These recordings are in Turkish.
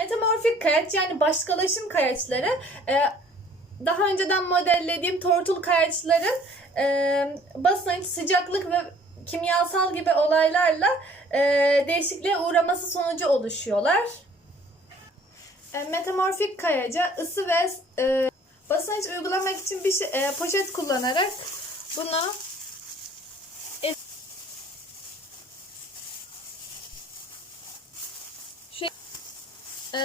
Metamorfik kayaç yani başkalaşım kayaçları e, daha önceden modellediğim tortul kayaçların e, basınç, sıcaklık ve kimyasal gibi olaylarla e, değişikliğe uğraması sonucu oluşuyorlar. E, metamorfik kayaca ısı ve e, basınç uygulamak için bir şey- e, poşet kullanarak bunu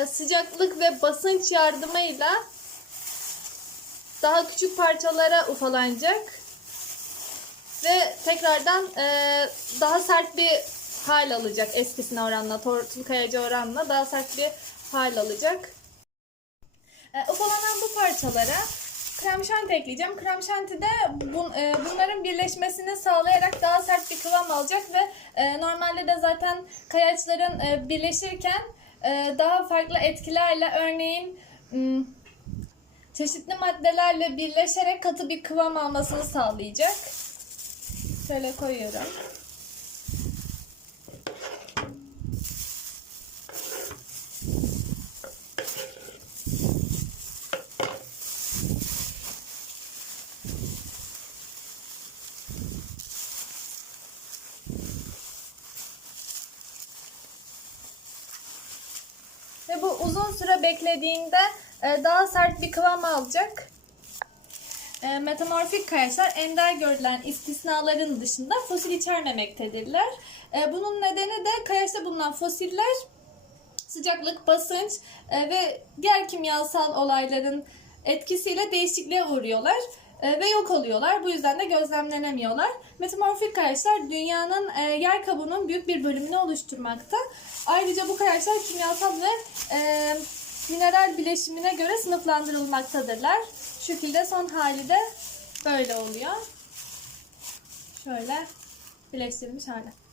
sıcaklık ve basınç yardımıyla daha küçük parçalara ufalanacak ve tekrardan e, daha sert bir hal alacak eskisine oranla, tortul kayacı oranla daha sert bir hal alacak. E, ufalanan bu parçalara krem şanti ekleyeceğim. Krem şanti de bun, e, bunların birleşmesini sağlayarak daha sert bir kıvam alacak ve e, normalde de zaten kayaçların e, birleşirken daha farklı etkilerle örneğin m, çeşitli maddelerle birleşerek katı bir kıvam almasını sağlayacak. Şöyle koyuyorum. Uzun süre beklediğinde e, daha sert bir kıvam alacak. E, Metamorfik kayaçlar ender görülen istisnaların dışında fosil içermemektedirler. E, Bunun nedeni de kayaçta bulunan fosiller sıcaklık, basınç ve diğer kimyasal olayların etkisiyle değişikliğe uğruyorlar ve yok oluyorlar. Bu yüzden de gözlemlenemiyorlar. Metamorfik kayaçlar dünyanın e, yer kabuğunun büyük bir bölümünü oluşturmakta. Ayrıca bu kayaçlar kimyasal ve e, mineral bileşimine göre sınıflandırılmaktadırlar. Şu şekilde son hali de böyle oluyor. Şöyle birleştirilmiş hali.